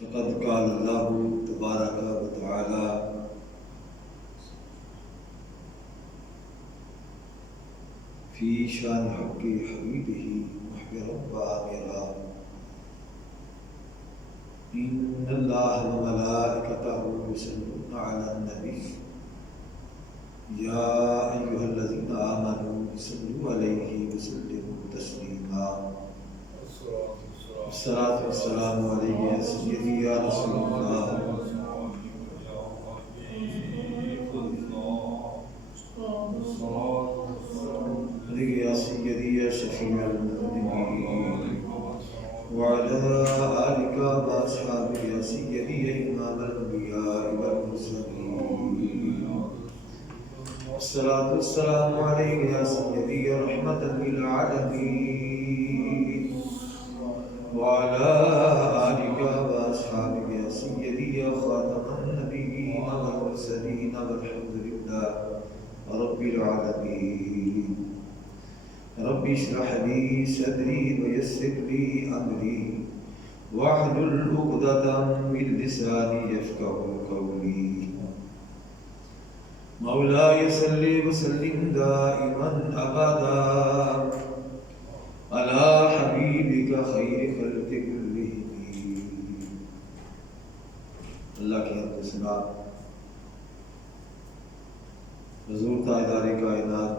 فقد قال اللہ تبارک و تعالی فی شان حق حبیبہ محبرا و آمرا ان اللہ و ملائکتہ یصلون علی النبی یا ایھا الذین آمنوا صلوا علیہ وسلموا تسلیما الصلاۃ والسلام علیک یا سیدی یا رسول اللہ علیک یا سیدی یا شفیع المذنبین وعلى آلک و اصحابک یا سیدی یا امام الانبیاء والمرسلین الصلاۃ والسلام علیک یا سیدی یا رحمۃ للعالمین وعلى آلك وأصحابك يا سيدي يا خاتم النبيين والمرسلين والحمد لله رب العالمين رب اشرح لي صدري ويسر لي أمري واحلل عقدة من لساني يفقهوا قولي مولاي صل وسلم دائما أبدا على حبیبک خیر خلق کلہم۔ اللہ کی حمد و ثنا حضور تاجدار کائنات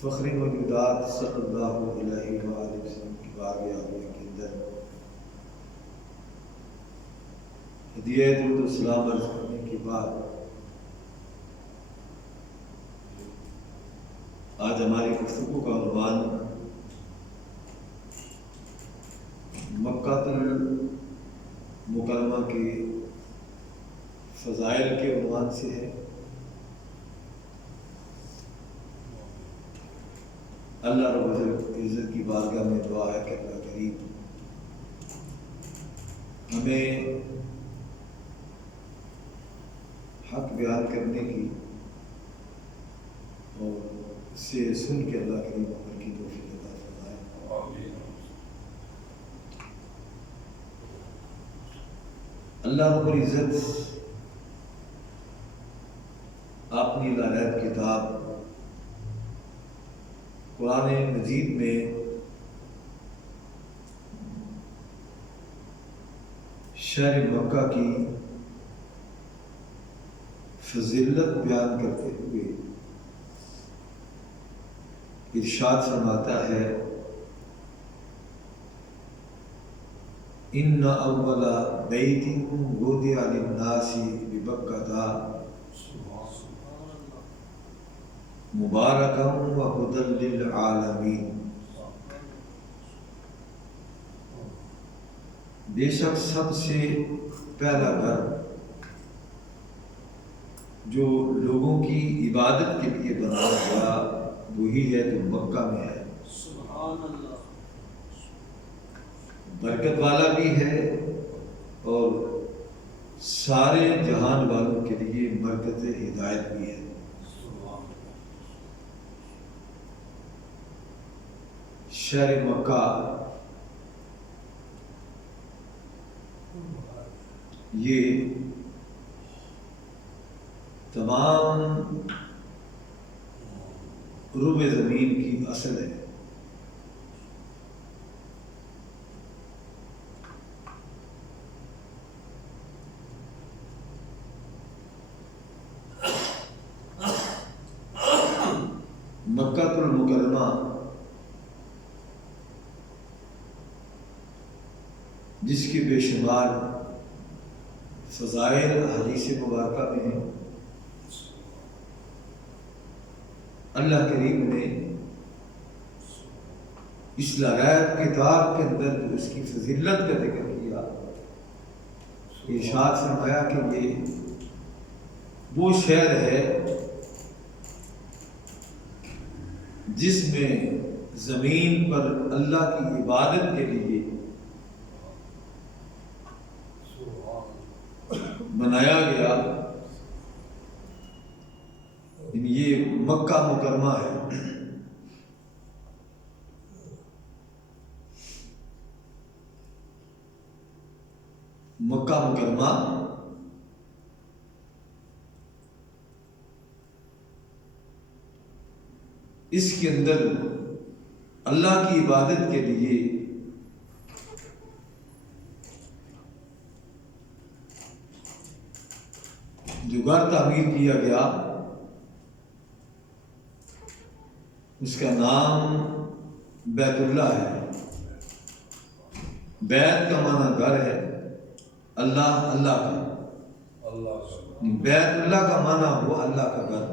فخر موجودات صلی اللہ علیہ وآلہ وسلم کی بارگاہ کے اندر ہدیہ درود و سلام عرض کرنے کے بعد آج ہماری گفتگو کا عنوان مکہ المکرمہ کے فضائل کے عنوان سے ہے۔ اللہ رب العزت کی بارگاہ میں دعا ہے کہ اللہ کریم ہمیں حق بیان کرنے کی اور اس سے سن کے اللہ کریم عمل کی توفیق عطا فرمائے۔ اللہ رب العزت اپنی لالائب کتاب قرآن مجید میں شہر مکہ کی فضیلت بیان کرتے ہوئے ارشاد فرماتا ہے ان اول بیت وضع للناس ببکۃ مبارکا وہدی للعالمین، بے شک سب سے پہلا گھر جو لوگوں کی عبادت کے لیے بنایا گیا وہی ہے جو مکہ میں ہے۔ برکت والا بھی ہے اور سارے جہان والوں کے لیے مرکز ہدایت بھی ہے۔ شہر مکہ یہ تمام روح زمین کی اصل ہے۔ مکہ المکرمہ جس کی بے شمار فضائل حدیث مبارکہ میں ہیں، اللہ کریم نے اس لغیب کتاب کے اندر جو اس کی فضیلت کا ذکر کیا، ارشاد فرمایا کہ یہ وہ شہر ہے جس میں زمین پر اللہ کی عبادت کے لیے بنایا گیا، یہ مکہ مکرمہ ہے۔ مکہ مکرمہ اس کے اندر اللہ کی عبادت کے لیے جو گھر تعمیر کیا گیا اس کا نام بیت اللہ ہے۔ بیت کا معنی گھر ہے، اللہ اللہ کا، بیت اللہ کا معنی ہوا اللہ کا گھر۔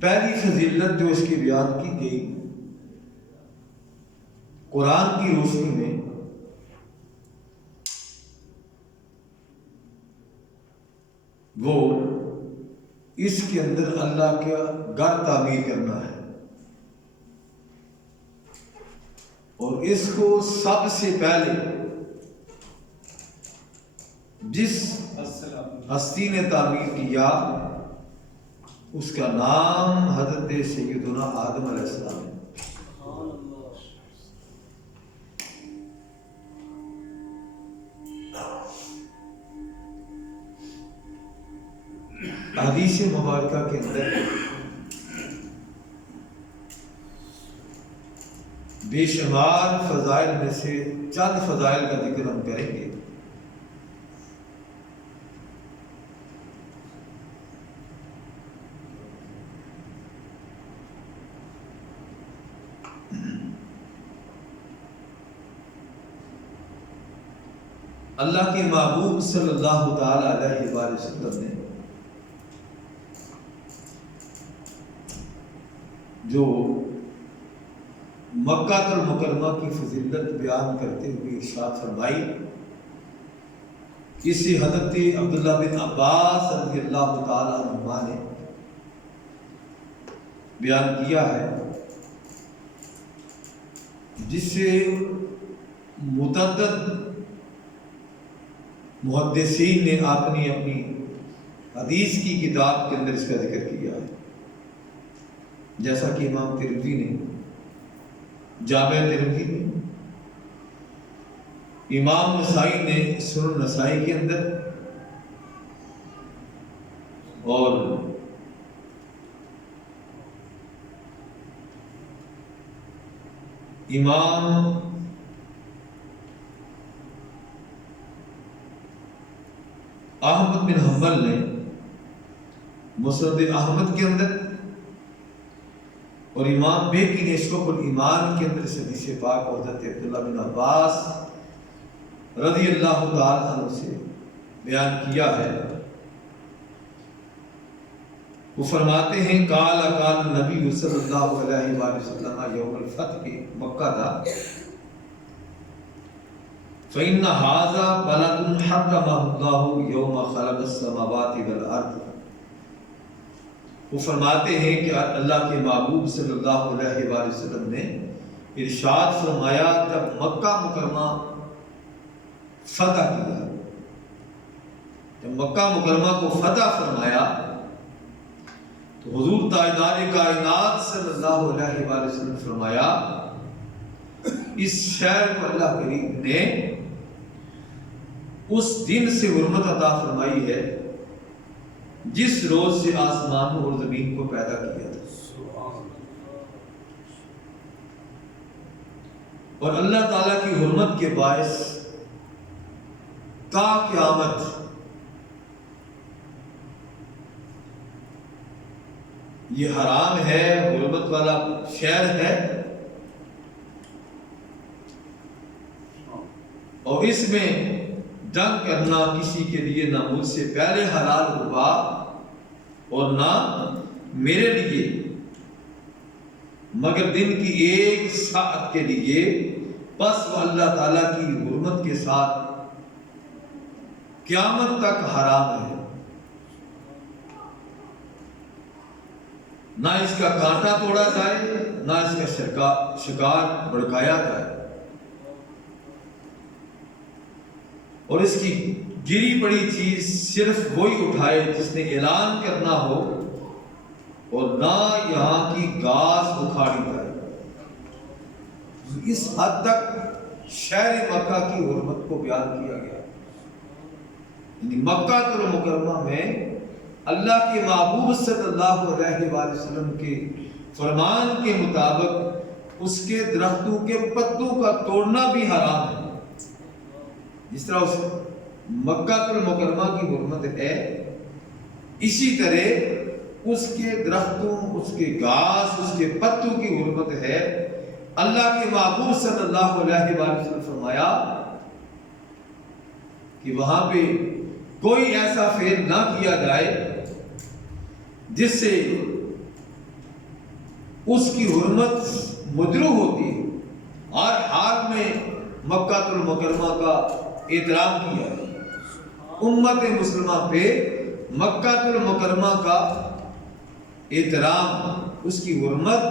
پہلی فضیلت جو اس کی بیان کی گئی قرآن کی روشنی میں، وہ اس کے اندر اللہ کا گھر تعمیر کرنا ہے، اور اس کو سب سے پہلے جس ہستی نے تعمیر کیا اس کا نام حضرت سیدنا آدم علیہ السلام ہے۔ حدیث مبارکہ کے اندر بے شمار فضائل میں سے چند فضائل کا ذکر ہم کریں گے۔ اللہ کے محبوب صلی اللہ تعالی علیہ وآلہ وسلم نے جو مکہ المکرمہ کی فضیلت بیان کرتے ہوئے ارشاد فرمائی، اسی حضرت عبداللہ بن عباس رضی اللہ تعالی عنہما نے بیان کیا ہے، جس سے متعدد محدثین نے اپنی حدیث کی کتاب کے اندر اس کا ذکر کیا ہے، جیسا کہ امام ترمذی نے جامع ترمذی میں، امام نسائی نے سنن نسائی کے اندر، اور امام احمد بن حنبل نے مسند احمد کے اندر، اور امام بیہقی نے شعب الایمان کے اندر سے حدیث پاک حضرت عبداللہ بن عباس رضی اللہ تعالی عنہ سے بیان کیا ہے۔ وہ فرماتے ہیں قال نبی صلی اللہ علیہ وآلہ وسلم یوم الفتح کے مکہ تھا، فإن هذا بلد حرمه الله يوم خلق السماوات والارض۔ وہ فرماتے ہیں کہ اللہ کے محبوب صلی اللہ علیہ وآلہ وسلم نے ارشاد فرمایا، جب مکہ مکرمہ فتح کیا، جب مکہ مکرمہ کو فتح فرمایا تو حضور تاجدار کائنات صلی اللہ علیہ وآلہ وسلم فرمایا، اس شہر کو اللہ کریم نے اس دن سے حرمت عطا فرمائی ہے جس روز سے آسمانوں اور زمین کو پیدا کیا تھا، اور اللہ تعالیٰ کی حرمت کے باعث تا قیامت یہ حرام ہے، حرمت والا شہر ہے، اور اس میں جنگ کرنا کسی کے لیے نہ مجھ سے پہلے حلال ہوگا اور نہ میرے لیے، مگر دن کی ایک ساعت کے لیے، بس وہ اللہ تعالیٰ کی حرمت کے ساتھ قیامت تک حرام ہے، نہ اس کا کانٹا توڑا جائے، نہ اس کا شکار بھڑکایا جائے، اور اس کی گری پڑی چیز صرف وہی اٹھائے جس نے اعلان کرنا ہو، اور نہ یہاں کی گھاس اکھاڑی جائے۔ اس حد تک شہر مکہ کی حرمت کو بیان کیا گیا، یعنی مکہ المکرمہ میں اللہ کے محبوب صلی اللہ علیہ وآلہ وسلم کے فرمان کے مطابق اس کے درختوں کے پتوں کا توڑنا بھی حرام ہے۔ جس طرح اس مکہ المکرمہ کی حرمت ہے، اسی طرح اس کے درختوں، اس کے گھاس، اس کے پتوں کی حرمت ہے۔ اللہ کے محبوب صلی اللہ علیہ وآلہ وسلم فرمایا کہ وہاں پہ کوئی ایسا فعل نہ کیا جائے جس سے اس کی حرمت مجروح ہوتی ہے، اور حال میں مکہ المکرمہ کا احترام کیا ہے۔ امت مسلمہ پہ مکہ المکرمہ کا احترام، اس کی حرمت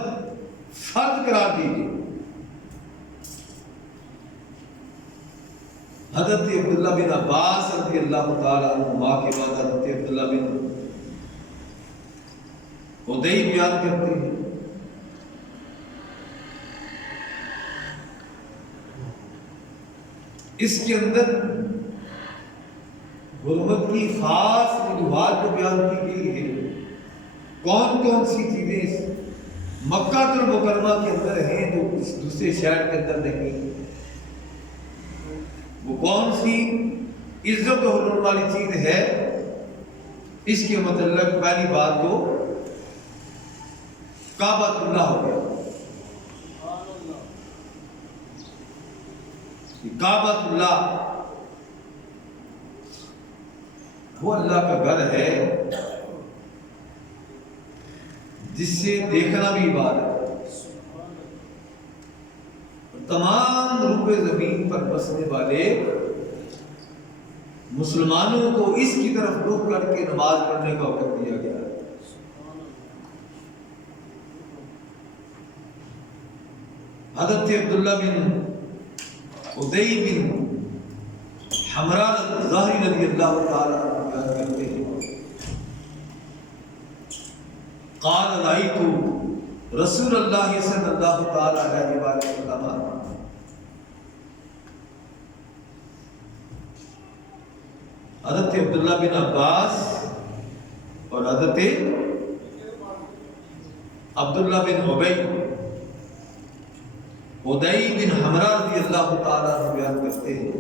فرض قرار دی گئی۔ حضرت عبداللہ بن عباس رضی اللہ تعالی عنہما کے بعد حضرت عبداللہ بن ادئی بیان کرتے ہیں، اس کے اندر حرمت کی خاص وجوہات کو بیان کی گئی ہے۔ کون کون سی چیزیں مکہ المکرمہ کے اندر ہیں جو اس دوسرے شہر کے اندر نہیں، وہ کون سی عزت و حرمت والی چیز ہے؟ اس کے متعلق پہلی بات تو کعبۃ اللہ ہو گیا۔ کعبۃ اللہ وہ اللہ کا گھر ہے جس سے دیکھنا بھی عبادت ہے۔ تمام روح زمین پر بسنے والے مسلمانوں کو اس کی طرف رخ کر کے نماز پڑھنے کا حکم دیا گیا ہے۔ حضرت عبداللہ بن ادئی بن حمراء ظاہری رضی اللہ تعالی عنہ بیان کرتے ہیں، قال رأیت رسول اللہ صلی اللہ تعالی علیہ وآلہ وسلم حضرت عبداللہ بن عباس اور حضرت عبداللہ بن ادئی بن حمراء رضی اللہ تعالی عنہ بیان کرتے ہیں،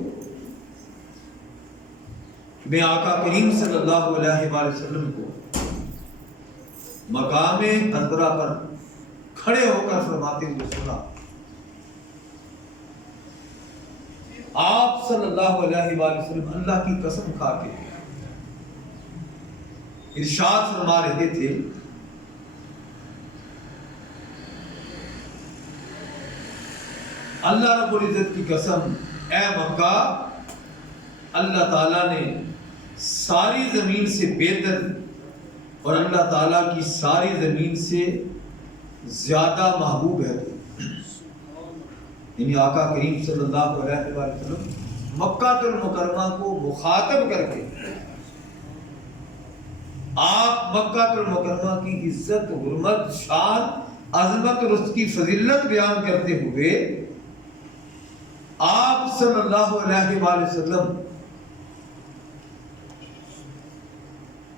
میں آقا کریم صلی اللہ علیہ وآلہ وسلم کو مقام حضرہ پر کھڑے ہو کر فرماتے ہوئے سنا۔ آپ صلی اللہ علیہ وآلہ وسلم اللہ کی قسم کھا کے ارشاد فرما رہے تھے، اللہ رب العزت کی قسم، اے مکہ، اللہ تعالیٰ نے ساری زمین سے بہتر اور اللہ تعالیٰ کی ساری زمین سے زیادہ محبوب ہے۔ یعنی آقا کریم صلی اللہ علیہ وسلم مکہ المکرمہ کو مخاطب کر کے آپ مکہ المکرمہ کی عزت، حرمت، شان، عظمت اور اس کی فضیلت بیان کرتے ہوئے آپ صلی اللہ علیہ وآلہ وسلم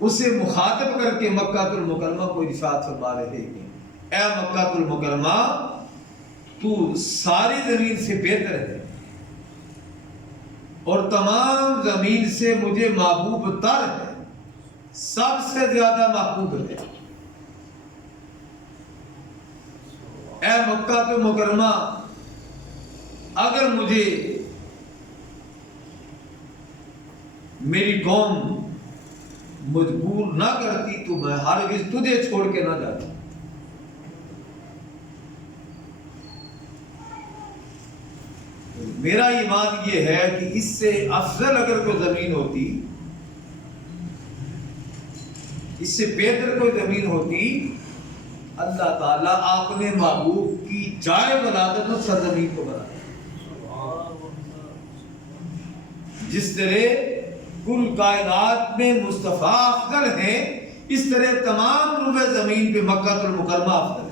اسے مخاطب کر کے مکہ المکرمہ کو ارشاد فرما رہے ہیں، اے مکہ المکرمہ، تو ساری زمین سے بہتر ہے اور تمام زمین سے مجھے محبوب تر ہے، سب سے زیادہ محبوب ہے۔ اے مکہ المکرمہ، اگر مجھے میری قوم مجبور نہ کرتی تو میں ہرگز تجھے چھوڑ کے نہ جاتا۔ میرا ایمان یہ ہے کہ اس سے افضل اگر کوئی زمین ہوتی، اس سے بہتر کوئی زمین ہوتی، اللہ تعالیٰ اپنے محبوب کی جائے ولادت اس سرزمین کو بنا۔ جس طرح کل کائنات میں مصطفیٰ افضل ہیں، اس طرح تمام روح زمین پہ مکہ المکرمہ افضل ہے۔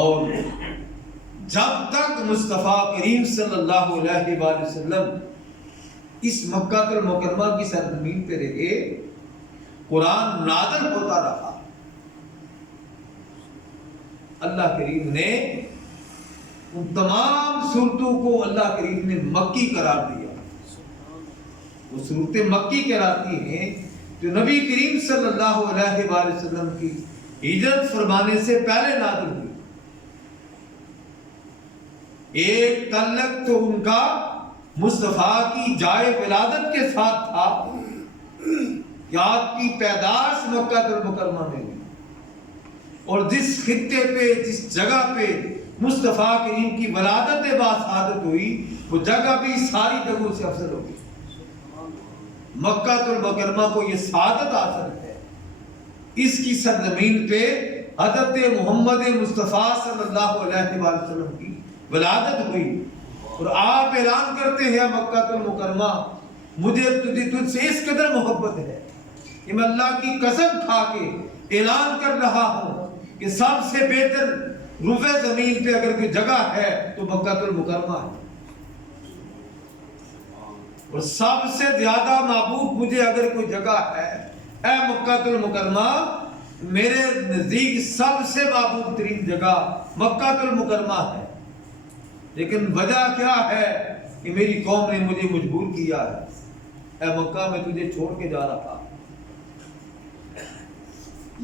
اور جب تک مصطفیٰ کریم صلی اللہ علیہ وآلہ وسلم اس مکہ المکرمہ کی سرزمین پہ رہے، قرآن نازل ہوتا رہا۔ اللہ کریم نے ان تمام صورتوں کو اللہ کریم نے مکی قرار دیا۔ وہ صورتیں مکی کہلاتی ہیں جو نبی کریم صلی اللہ علیہ وآلہ وسلم کی ہجرت فرمانے سے پہلے نازل ہوئی۔ ایک تعلق تو ان کا مصطفیٰ کی جائے ولادت کے ساتھ تھا کہ آپ کی پیدائش مکہ المکرمہ میں ہوئی، اور جس خطے پہ، جس جگہ پہ مصطفیٰ کریم کی ولادت باسعادت ہوئی، وہ جگہ بھی ساری جگہوں سے افضل ہو گئی۔ مکہ المکرمہ کو یہ سعادت حاصل ہے، اس کی سرزمین پہ حضرت محمد مصطفیٰ صلی اللہ علیہ وآلہ وسلم کی ولادت ہوئی، اور آپ اعلان کرتے ہیں مکہ المکرمہ مجھے تجھ سے اس قدر محبت ہے کہ میں اللہ کی قسم کھا کے اعلان کر رہا ہوں کہ سب سے بہتر روح زمین پہ اگر کوئی جگہ ہے تو مکہ المکرمہ ہے، اور سب سے زیادہ محبوب مجھے اگر کوئی جگہ ہے، اے مکہ المکرمہ میرے نزدیک سب سے محبوب ترین جگہ مکہ المکرمہ ہے۔ لیکن وجہ کیا ہے کہ میری قوم نے مجھے مجبور کیا ہے، اے مکہ میں تجھے چھوڑ کے جا رہا۔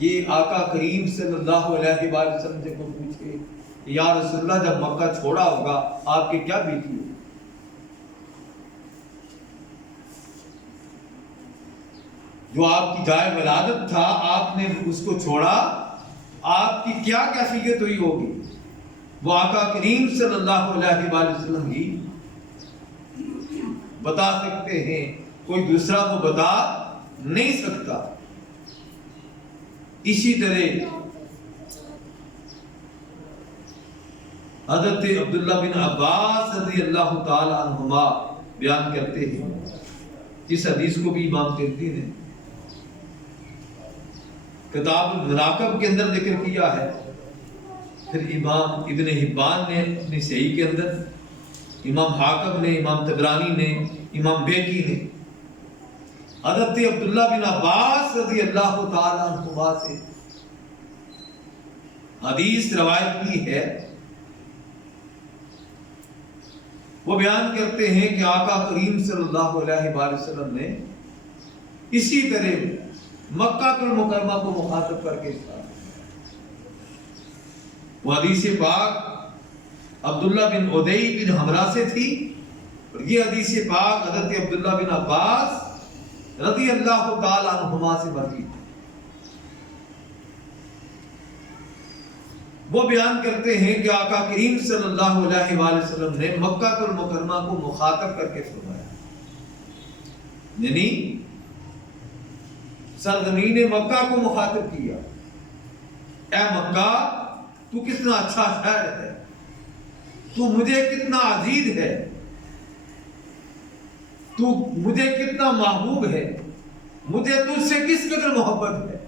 یہ آقا کریم صلی اللہ علیہ وآلہ وسلم سے کوئی پوچھے یا رسول اللہ جب مکہ چھوڑا ہوگا آپ کی کیا بیتی ہوگی؟ جو آپ کی جائے ولادت تھا، آپ نے اس کو چھوڑا، آپ کی کیا کیفیت ہوئی ہوگی؟ وہ آقا کریم صلی اللہ علیہ وآلہ وسلم ہی بتا سکتے ہیں، کوئی دوسرا وہ بتا نہیں سکتا۔ اسی طرح حضرت عبداللہ بن عباس رضی اللہ تعالی عنہما بیان کرتے ہیں، جس حدیث کو بھی امام ترمذی نے کتاب المناقب کے اندر ذکر کیا ہے، پھر امام ابن حبان نے اپنی صحیح کے اندر، امام حاکم نے، امام طبرانی نے، امام بیہقی نے حضرت عبداللہ بن عباس رضی اللہ تعالیٰ عنہما سے حدیث روایت کی ہے۔ وہ بیان کرتے ہیں کہ آقا کریم صلی اللہ علیہ وآلہ وسلم نے اسی طرح مکہ المکرمہ کو مخاطب کر کے کہا۔ وہ حدیث پاک عبداللہ بن ادی بن حمرہ سے تھی، اور یہ حدیث پاک حضرت عبداللہ بن عباس رضی اللہ تعالی عنہما سے مروی تھی۔ وہ بیان کرتے ہیں کہ آقا کریم صلی اللہ علیہ وآلہ وسلم نے مکہ المکرمہ کو مخاطب کر کے فرمایا، یعنی سرزمین مکہ کو مخاطب کیا، اے مکہ تو کتنا اچھا شہر ہے، تو مجھے کتنا عزیز ہے، تو مجھے کتنا محبوب ہے، مجھے تجھ سے کس قدر محبت ہے۔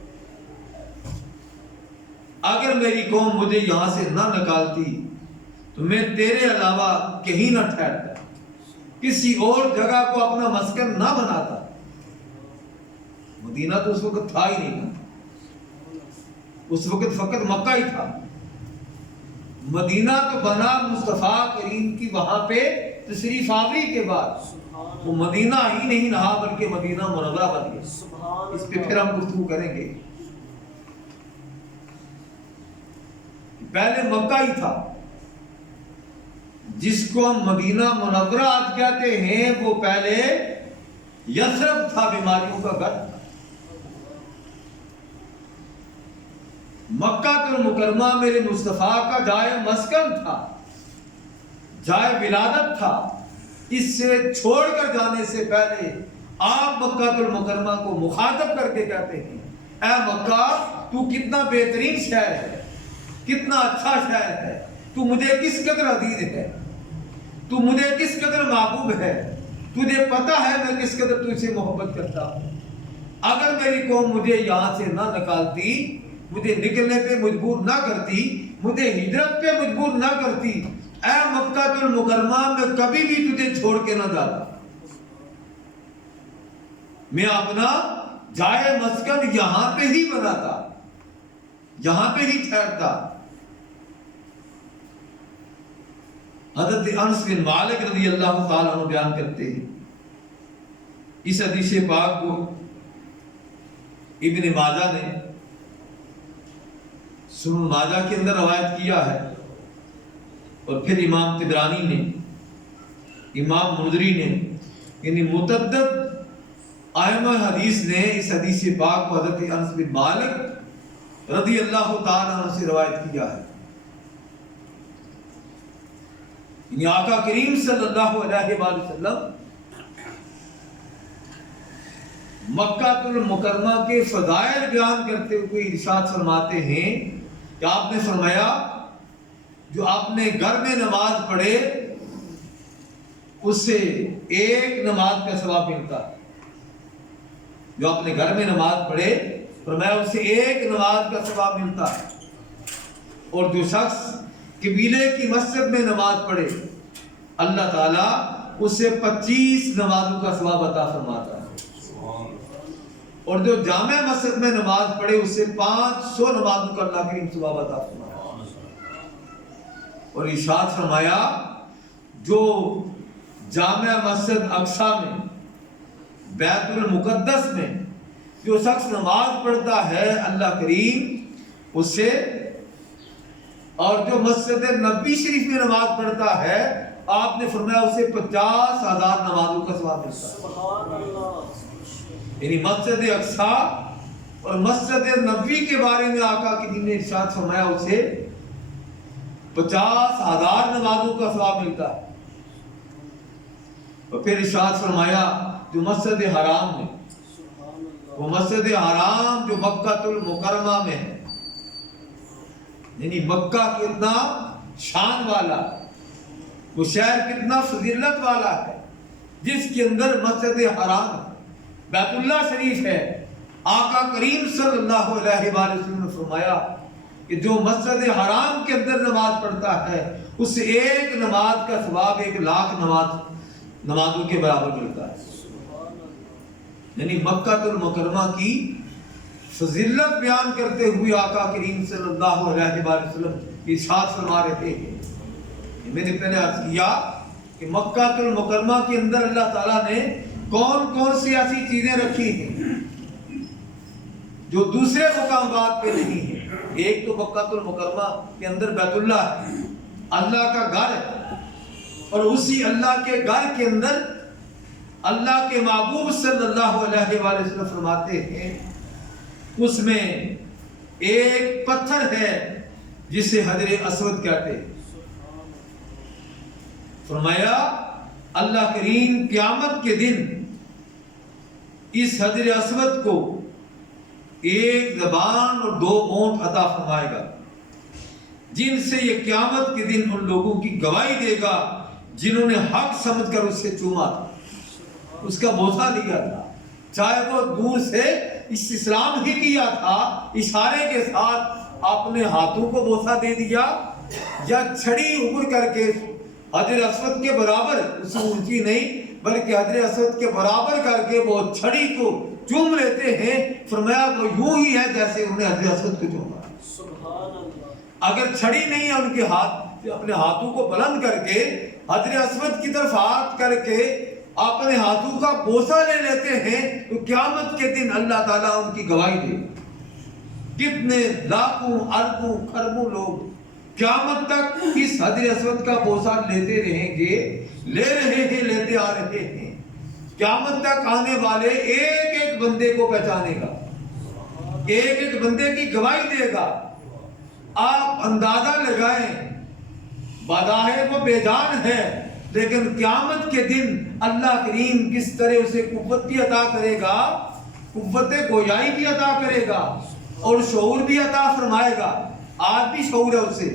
اگر میری قوم مجھے یہاں سے نہ نکالتی تو میں تیرے علاوہ کہیں نہ ٹھہرتا، کسی اور جگہ کو اپنا مسکن نہ بناتا۔ مدینہ تو اس وقت تھا ہی نہیں نا، اس وقت فقط مکہ ہی تھا۔ مدینہ تو بنا مصطفیٰ کریم کی وہاں پہ تشریف آوری کے بعد، وہ مدینہ ہی نہیں رہا بلکہ مدینہ منورہ بن گیا۔ اس پہ پھر ہم گفتگو کریں گے۔ پہلے مکہ ہی تھا، جس کو ہم مدینہ منورہ آج کہتے ہیں، وہ پہلے یثرب تھا، بیماریوں کا گھر۔ مکہ المکرمہ میرے مصطفیٰ کا جائے مسکن تھا، جائے ولادت تھا۔ اس سے چھوڑ کر جانے سے پہلے آپ مکہ المکرمہ کو مخاطب کر کے کہتے ہیں، اے مکہ تو کتنا بہترین شہر ہے، کتنا اچھا شہر ہے، تو مجھے کس قدر عزیز ہے، تو مجھے کس قدر محبوب ہے، تجھے پتہ ہے میں کس قدر تجھ سے محبت کرتا ہوں۔ اگر میری قوم مجھے یہاں سے نہ نکالتی، مجھے نکلنے پہ مجبور نہ کرتی، مجھے ہجرت پہ مجبور نہ کرتی، اے مکہ المکرمہ میں کبھی بھی تجھے چھوڑ کے نہ جاتا، میں اپنا جائے مسکن یہاں پہ ہی بناتا، یہاں پہ ہی ٹھہرتا۔ حضرت انس بن مالک رضی اللہ تعالیٰ عنہ بیان کرتے ہیں، اس حدیث پاک کو ابن ماجہ نے سنن ماجہ کے اندر روایت کیا ہے، اور پھر امام طبرانی نے، امام منذری نے، یعنی متعدد ائمہ حدیث نے اس حدیث پاک کو حضرت انس بن مالک رضی اللہ تعالیٰ عنہ سے روایت کیا ہے۔ یعنی آقا کریم صلی اللہ علیہ وآلہ وسلم مکہ المکرمہ کے فضائل بیان کرتے ہوئے ارشاد فرماتے ہیں کہ آپ نے فرمایا جو اپنے گھر میں نماز پڑھے اس سے ایک نماز کا ثواب ملتا ہے، جو اپنے گھر میں نماز پڑھے فرمایا اس سے ایک نماز کا ثواب ملتا ہے، اور جو شخص قبیلے کی مسجد میں نماز پڑھے اللہ تعالیٰ اس سے 25 نمازوں کا ثواب عطا فرماتا ہے، اور جو جامع مسجد میں نماز پڑھے اس سے 500 نمازوں کا اللہ کریم ثواب عطا فرماتا ہے۔ اور ارشاد فرمایا جو جامع مسجد اقصی میں، بیت المقدس میں جو شخص نماز پڑھتا ہے اللہ کریم اس سے، اور جو مسجد نبی شریف میں نماز پڑھتا ہے آپ نے فرمایا اسے 50,000 نمازوں کا ثواب ملتا ہے۔ یعنی مسجد اقصی اور مسجد نبوی کے بارے میں آقا کریم نے ارشاد فرمایا اسے 50,000 نمازوں کا ثواب ملتا ہے۔ اور پھر ارشاد فرمایا جو مسجد حرام میں، وہ مسجد حرام جو مکہ المکرمہ میں ہے، یعنی مکہ کتنا شان والا، وہ شہر کتنا فضیلت والا ہے، جس کے اندر مسجد حرام بیت اللہ شریف ہے۔ آقا کریم صلی اللہ علیہ وآلہ وسلم نے فرمایا کہ جو مسجد حرام کے اندر نماز پڑھتا ہے اس سے ایک نماز کا ثواب 1,00,000 نمازوں کے برابر ملتا ہے۔ یعنی مکہ المکرمہ کی فضیلت بیان کرتے ہوئے آقا کریم صلی اللہ علیہ وآلہ وسلم ارشاد فرما رہے ہیں۔ میں نے پہلے عرض کیا کہ مکہ المکرمہ کے اندر اللہ تعالیٰ نے کون کون سی ایسی چیزیں رکھی ہیں جو دوسرے مقامات پہ نہیں ہیں۔ ایک تو مکہ المکرمہ کے اندر بیت اللہ ہے، اللہ کا گھر ہے، اور اسی اللہ کے گھر کے اندر اللہ کے محبوب صلی اللہ علیہ وآلہ وسلم فرماتے ہیں اس میں ایک پتھر ہے جسے حجر اسود کہتے ہیں۔ فرمایا اللہ کریم قیامت کے دن اس حجر اسود کو ایک زبان اور 2 ہونٹ عطا فرمائے گا، جن سے یہ قیامت کے دن ان لوگوں کی گواہی دے گا جنہوں نے حق سمجھ کر اس سے چوما تھا، اس کا بوسہ لیا تھا، چاہے وہ دور سے اسلام ہی کیا تھا، اشارے کے ساتھ اپنے ہاتھوں کو بوسہ دے دیا، یا چھڑی اوپر کر کے حجر اسود کے برابر، اس سے اونچی نہیں بلکہ حجر اسود کے برابر کر کے وہ چھڑی کو چوم لیتے ہیں۔ فرمایا وہ یوں ہی ہے جیسے انہیں حجر اسود کو چوما۔ اگر چھڑی نہیں ہے ان کے ہاتھ، اپنے ہاتھوں کو بلند کر کے حجر اسود کی طرف ہاتھ کر کے اپنے ہاتھوں کا بوسہ لے لیتے ہیں تو قیامت کے دن اللہ تعالیٰ ان کی گواہی دے گا۔ کتنے لاکھوں اربوں خربوں لوگ قیامت تک اس حجر اسود کا بوسہ لیتے رہیں گے، لے رہے ہیں، لیتے آ رہے ہیں۔ قیامت تک آنے والے ایک ایک بندے کو پہچانے گا، ایک ایک بندے کی گواہی دے گا۔ آپ اندازہ لگائیں، بظاہر وہ بے جان ہے، لیکن قیامت کے دن اللہ کریم کس طرح اسے قوت بھی عطا کرے گا، قوت گویائی بھی عطا کرے گا اور شعور بھی عطا فرمائے گا۔ آج بھی شعور ہے اسے،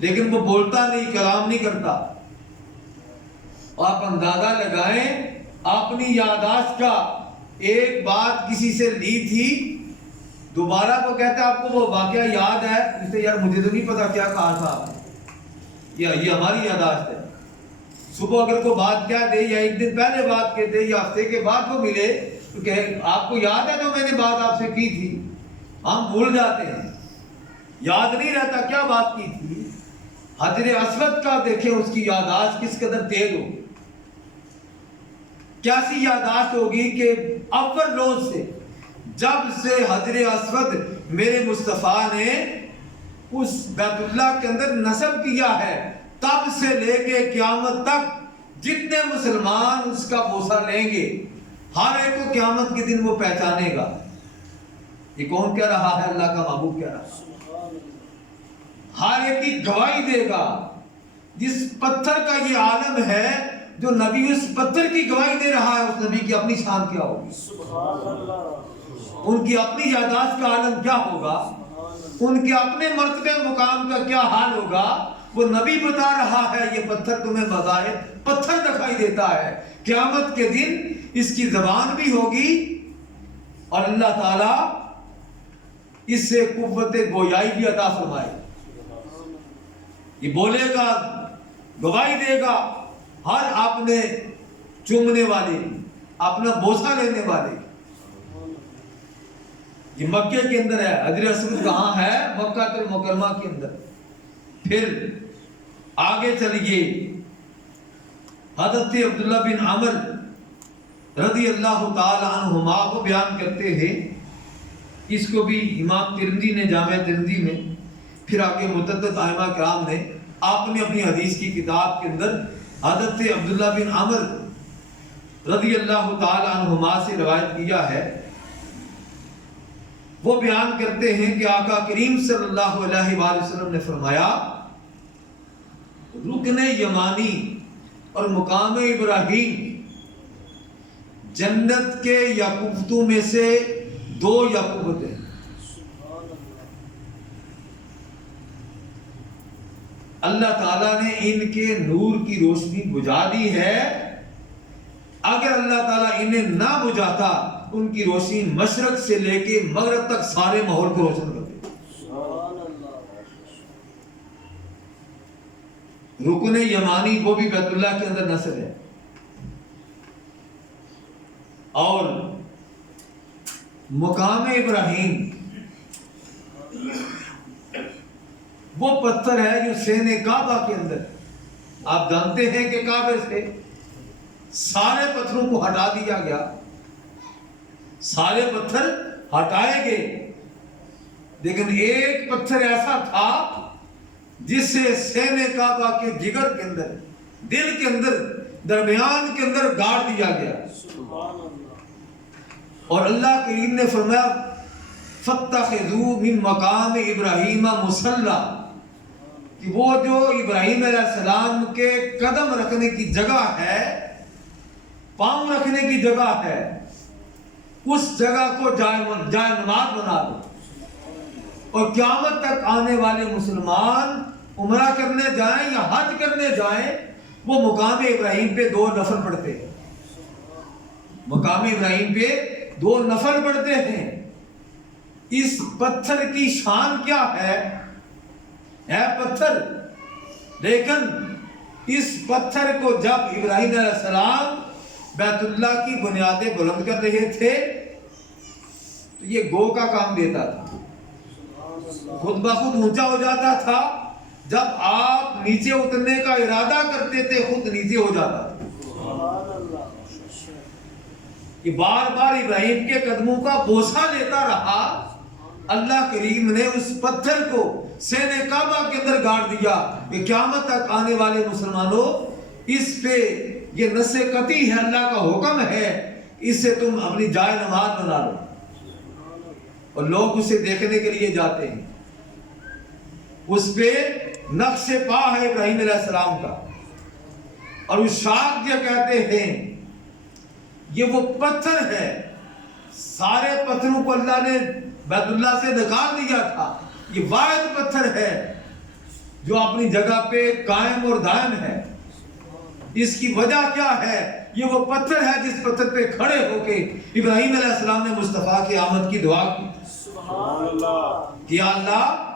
لیکن وہ بولتا نہیں، کلام نہیں کرتا۔ آپ اندازہ لگائیں، اپنی یادداشت کا ایک بات کسی سے لی تھی دوبارہ وہ کہتا ہے آپ کو وہ واقعہ یاد ہے؟ اس سے یار مجھے تو نہیں پتا کیا کہا تھا آپ نے، یہ ہماری یادداشت ہے۔ صبح اگر کوئی بات کہہ دے یا ایک دن پہلے بات کہہ دے یا ہفتے کے بعد وہ ملے تو کہ آپ کو یاد ہے جو میں نے بات آپ سے کی تھی؟ ہم بھول جاتے ہیں، یاد نہیں رہتا کیا بات کی تھی۔ حجر اسود کا دیکھیں اس کی یادداشت کس قدر تیز ہو، کیسی یادداشت ہوگی کہ اول روز سے جب سے حجر اسود میرے مصطفیٰ نے اس بیت اللہ کے اندر نصب کیا ہے تب سے لے کے قیامت تک جتنے مسلمان اس کا بوسہ لیں گے ہر ایک کو قیامت کے دن وہ پہچانے گا۔ یہ کون کہہ رہا ہے؟ اللہ کا محبوب کہہ رہا ہے۔ ہر ایک کی گواہی دے گا۔ جس پتھر کا یہ عالم ہے جو نبی اس پتھر کی گواہی دے رہا ہے، اس نبی کی اپنی شان کیا ہوگی، ان کی اپنی یادداشت کا عالم کیا ہوگا، ان کے اپنے مرتبے مقام کا کیا حال ہوگا۔ وہ نبی بتا رہا ہے یہ پتھر تمہیں بظاہر پتھر دکھائی دیتا ہے، قیامت کے دن اس کی زبان بھی ہوگی اور اللہ تعالیٰ اس سے قوت گویائی بھی عطا فرمائے۔ یہ بولے گا، گواہی دے گا ہر اپنے چومنے والے، اپنا بوسہ لینے والے۔ یہ مکے کے اندر ہے، حجر اسود کہاں ہے؟ مکہ المکرمہ کے اندر۔ پھر آگے چلیے، حضرت عبداللہ بن عمر رضی اللہ تعالی عنہما کو بیان کرتے ہیں، اس کو بھی امام ترمذی نے جامع ترمذی میں، پھر آگے متعدد ائمہ کرام نے آپ نے اپنی حدیث کی کتاب کے اندر حضرت عبداللہ بن عمر رضی اللہ تعالی عنہما سے روایت کیا ہے۔ وہ بیان کرتے ہیں کہ آقا کریم صلی اللہ علیہ وآلہ وسلم نے فرمایا، رکن یمانی اور مقام ابراہیم جنت کے یاقوتوں میں سے دو یاقوت ہیں۔ اللہ تعالیٰ نے ان کے نور کی روشنی بجھا دی ہے، اگر اللہ تعالیٰ انہیں نہ بجھاتا ان کی روشنی مشرق سے لے کے مغرب تک سارے ماحول کو روشن کر دیتی۔ رکن یمانی وہ بھی بیت اللہ کے اندر نصب ہے، اور مقام ابراہیم وہ پتھر ہے جو سین کعبہ کے اندر، آپ جانتے ہیں کہ کعبے سے سارے پتھروں کو ہٹا دیا گیا، سارے پتھر ہٹائے گئے، لیکن ایک پتھر ایسا تھا جس سے سین کعبہ کے جگر کے اندر، دل کے اندر، درمیان کے اندر گاڑ دیا گیا۔ اور اللہ کریم نے فرمایا فَاتَّخِذُوا مِن مَقَامِ إِبْرَاهِيمَ مُصَلًّى، کہ وہ جو ابراہیم علیہ السلام کے قدم رکھنے کی جگہ ہے، پاؤں رکھنے کی جگہ ہے، اس جگہ کو جائے نماز بنا دو، اور قیامت تک آنے والے مسلمان عمرہ کرنے جائیں یا حج کرنے جائیں وہ مقام ابراہیم پہ 2 نفل پڑھتے ہیں، مقام ابراہیم پہ 2 نفل پڑھتے ہیں۔ اس پتھر کی شان کیا ہے پتھر، لیکن اس پتھر کو جب ابراہیم علیہ السلام بیت اللہ کی بنیادیں بلند کر رہے تھے تو یہ گو کا کام دیتا تھا، خود بخود اونچا ہو جاتا تھا، جب آپ نیچے اترنے کا ارادہ کرتے تھے خود نیچے ہو جاتا تھا۔ یہ بار بار ابراہیم کے قدموں کا بوسہ لیتا رہا، اللہ کریم نے اس پتھر کو سین کعبہ کے اندر گاڑ دیا کہ قیامت تک آنے والے مسلمانوں اس پہ یہ نص قطعی ہے، اللہ کا حکم ہے، اس سے تم اپنی جائے نماز بنا لو، اور لوگ اسے دیکھنے کے لیے جاتے ہیں۔ اس پہ نقش پا ہے ابراہیم علیہ السلام کا، اور اس شاخ جو کہتے ہیں یہ وہ پتھر ہے، سارے پتھروں کو اللہ نے بیت اللہ سے نکال دیا تھا، یہ واحد پتھر ہے جو اپنی جگہ پہ قائم اور دائم ہے۔ اس کی وجہ کیا ہے؟ یہ وہ پتھر ہے جس پتھر پہ کھڑے ہو کے ابراہیم علیہ السلام نے مصطفیٰ کی آمد کی دعا کی۔ کہ یا اللہ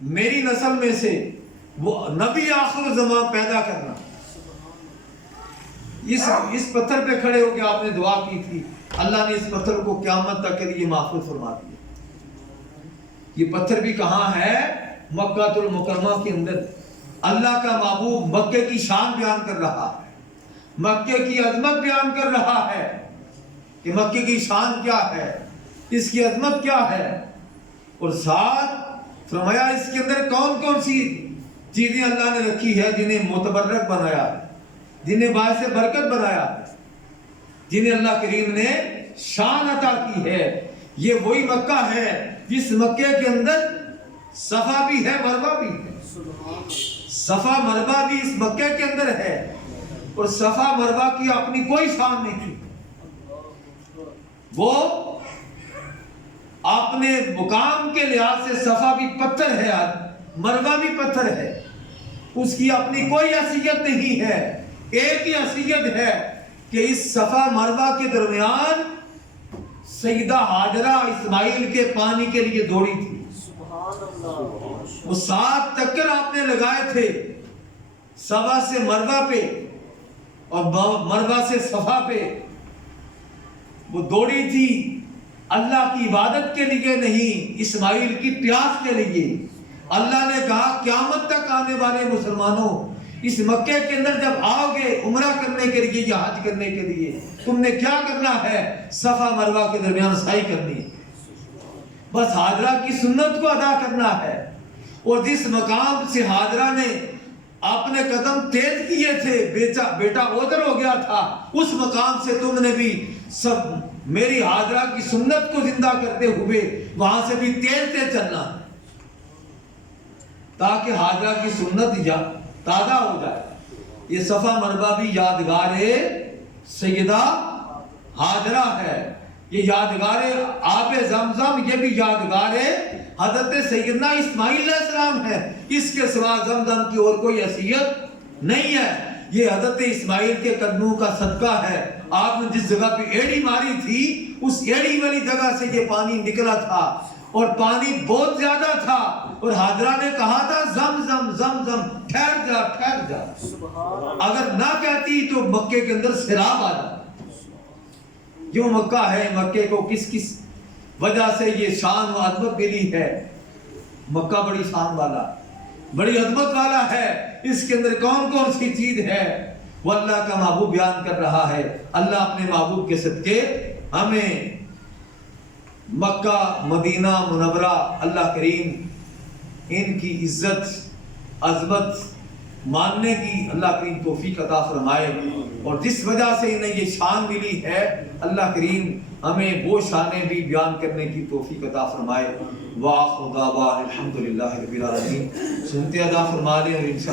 میری نسل میں سے وہ نبی آخر زمان پیدا کرنا. اس پتھر پہ کھڑے ہو کے آپ نے دعا کی تھی, اللہ نے اس پتھر کو قیامت تک کے لیے محفوظ فرما دیا. یہ پتھر بھی کہاں ہے؟ مکہ المکرمہ کے اندر. اللہ کا محبوب مکے کی شان بیان کر رہا ہے, مکے کی عظمت بیان کر رہا ہے کہ مکے کی شان کیا ہے, اس کی عظمت کیا ہے. اور ساتھ فرمایا اس کے اندر کون کون سی چیزیں اللہ نے رکھی ہے جنہیں متبرک بنایا ہے, جنہیں باعث برکت بنایا ہے, جنہیں اللہ کریم نے شان عطا کی ہے. یہ وہی مکہ ہے جس مکے کے اندر صفا بھی ہے مروہ بھی ہے. صفا مروہ بھی اس مکے کے اندر ہے, اور صفا مروہ کی اپنی کوئی شان نہیں تھی. وہ اپنے مقام کے لحاظ سے صفا بھی پتھر ہے, مروہ بھی پتھر ہے, اس کی اپنی کوئی حیثیت نہیں ہے. ایک ہی حیثیت ہے کہ اس صفا مروہ کے درمیان سیدہ ہاجرہ اسماعیل کے پانی کے لیے دوڑی تھی. وہ 7 چکر آپ نے لگائے تھے صفا سے مروہ پہ اور مروہ سے صفا پہ. وہ دوڑی تھی اللہ کی عبادت کے لیے نہیں, اسماعیل کی پیاس کے لیے. اللہ نے کہا قیامت تک آنے والے مسلمانوں اس مکے کے اندر جب آؤ گے عمرہ کرنے کے لیے یا حج کرنے کے لیے, تم نے کیا کرنا ہے؟ صفا مروہ کے درمیان سعی کرنی ہے, بس ہاجرہ کی سنت کو ادا کرنا ہے. اور جس مقام سے ہاجرہ نے اپنے قدم تیز کیے تھے, بیٹا ادھر ہو گیا تھا, اس مقام سے تم نے بھی سب میری ہاجرہ کی سنت کو زندہ کرتے ہوئے وہاں سے بھی تیز تیز چلنا ہے, تاکہ ہاجرہ کی سنت تازہ ہو جائے. یہ صفا مروہ بھی یادگار سیدہ ہاجرہ ہے, یہ یادگار آب زمزم, یہ بھی یادگار حضرت سیدنا اسماعیل علیہ السلام ہے. اس کے سوا زمزم کی اور کوئی حیثیت نہیں ہے. یہ حضرت اسماعیل کے قدموں کا صدقہ ہے. آپ نے جس جگہ پہ ایڑی ماری تھی اس ایڑی والی جگہ سے یہ پانی نکلا تھا, اور پانی بہت زیادہ تھا, اور ہاجرہ نے کہا تھا زمزم زمزم, ٹھہر جا ٹھہر جا. اگر نہ کہتی تو مکے کے اندر سیلاب آ جاتا. جو مکہ ہے, مکے کو کس کس وجہ سے یہ شان و عظمت ملی ہے. مکہ بڑی شان والا, بڑی عظمت والا ہے. اس کے اندر کون کون سی چیز ہے وہ اللہ کا محبوب بیان کر رہا ہے. اللہ اپنے محبوب کے صدقے ہمیں مکہ مدینہ منورہ اللہ کریم ان کی عزت عظمت ماننے کی اللہ کریم توفیق عطا فرمائے. اور جس وجہ سے انہیں یہ شان ملی ہے اللہ کریم ہمیں وہ شانیں بھی بیان کرنے کی توفیق عطا فرمائے. وآخر دعوانا الحمدللہ رب العالمین. سنتے ادا فرما دیں اور انشاءاللہ